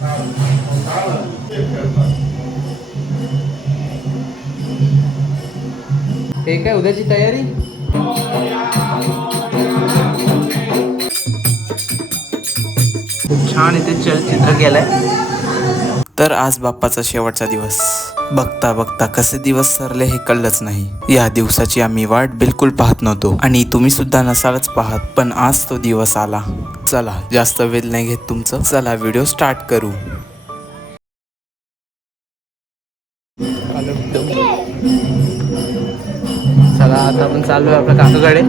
हे काय उद्याची तयारी? खूप छान इथे चलचित्र केलंय. तर आज बाप्पाचा शेवटचा दिवस. बघता बघता कसे दिवस सरले हे कळलंच नाही. या दिवसाची आम्ही वाट बिलकुल पाहत नव्हतो आणि तुम्ही सुद्धा नसालच पाहत, पण आज तो दिवस आला. चला जास्त वेळ नाही घेत तुमचं, चला व्हिडिओ स्टार्ट करू. चला आता आपण चालू आहे आपल्या काकाकडे.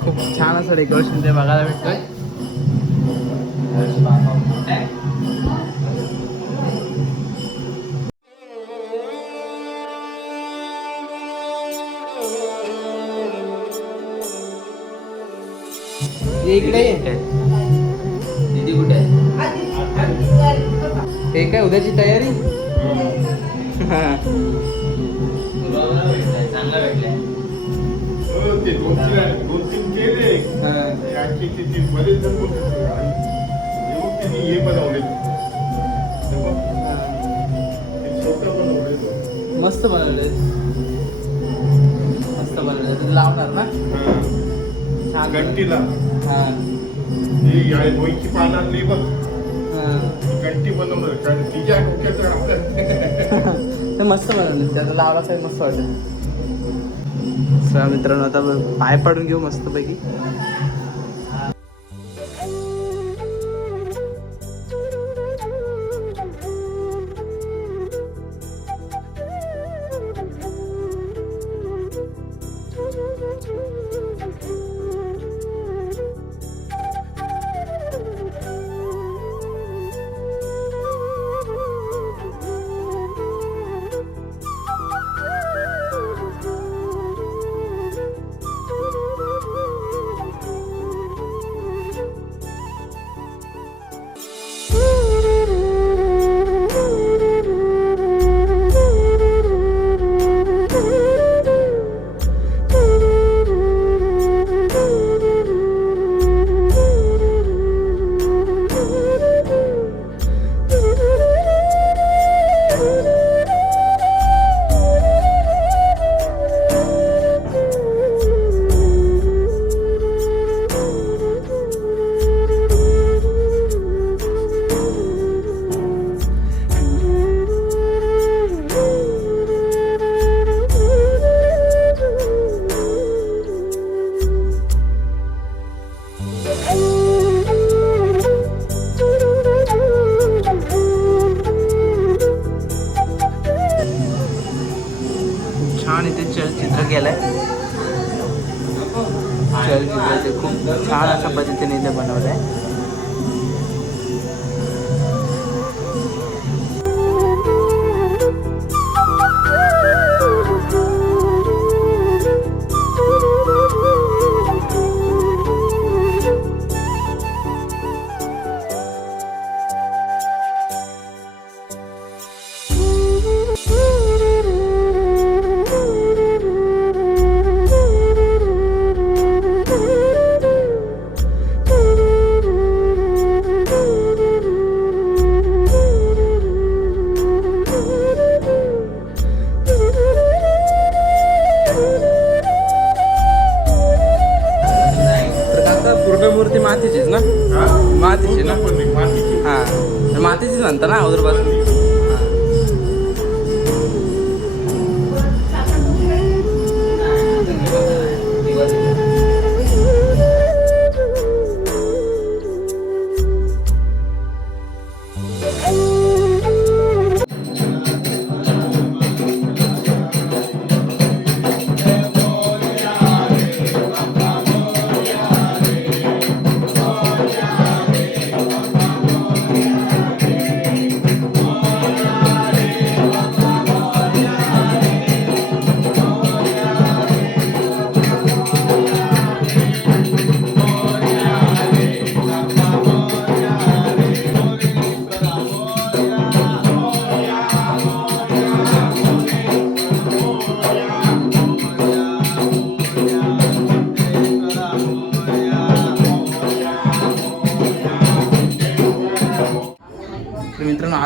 खूप छान असं डेकोरेशन ते बघायला भेटतंय. इकडे दीदी कुठे आहे? हे काय उद्याची तयारी? चांगला भेटलाय. मस्त बनवले, मस्त बनवले. लावणार ना छान घंटीला. हा मोईची पानातली बघ घंटी बनवलं कारण तिच्या डोक्याचं ते मस्त बनवलं. त्याचा लावला साहेब मस्त वाटत. चला मित्रांनो आता पाय पाडून घेऊ मस्त पैकी. छान इथे चलचित्र केलंय. चलचित्र ते खूप छान अशा पद्धतीने इथे बनवलंय. मूर्ती मातीचीच ना? मातीची ना? हा मातीचीच म्हणता ना अगोदरपासून.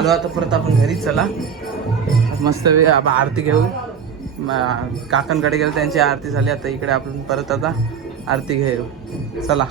आलो आता परत आपण घरी. चला मस्त आरती घेऊ. काकांकडे गेलो, त्यांची आरती झाली. आता इकडे आपण परत आता आरती घेऊ. चला.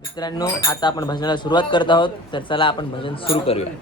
मित्रांनो, आता आपण भजनाला सुरुवात करत आहोत. तर चला आपण भजन सुरू करूया.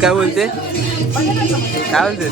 काय बोलते काय बोलते?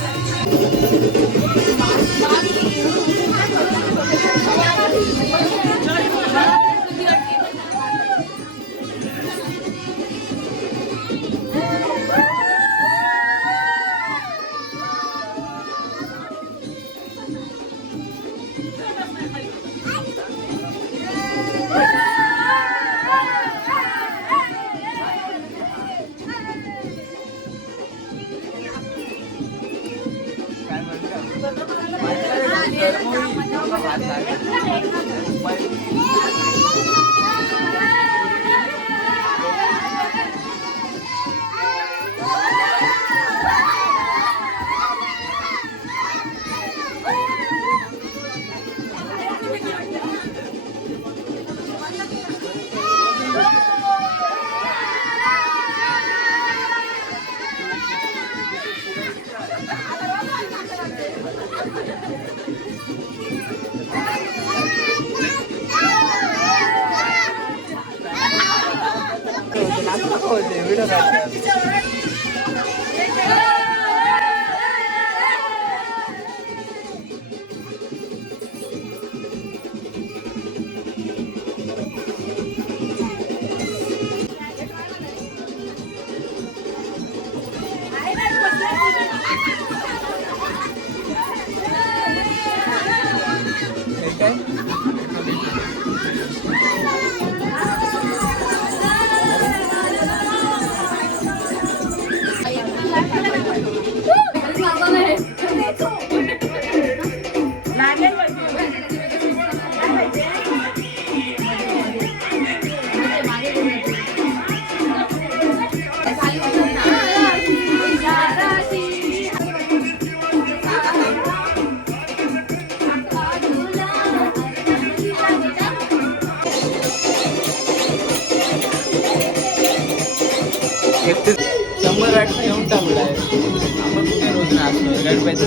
शंभर वाट येऊन टाकलाय आपण कुठे रोज नाचतो गणपती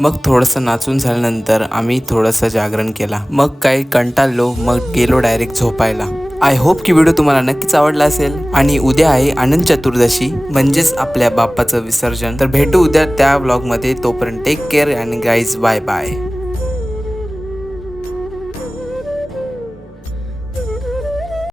मग थोडंसं नाचून झाल्यानंतर आम्ही थोडंसं जागरण केला. मग काही कंटाळलो, मग गेलो डायरेक्ट झोपायला. आय होप की व्हिडिओ तुम्हाला नक्कीच आवडला असेल. आणि उद्या आहे अनंत चतुर्दशी म्हणजेच आपल्या बाप्पाचं विसर्जन. तर भेटू उद्या त्या व्लॉगमध्ये. तोपर्यंत टेक केअर आणि गाईज बाय बाय.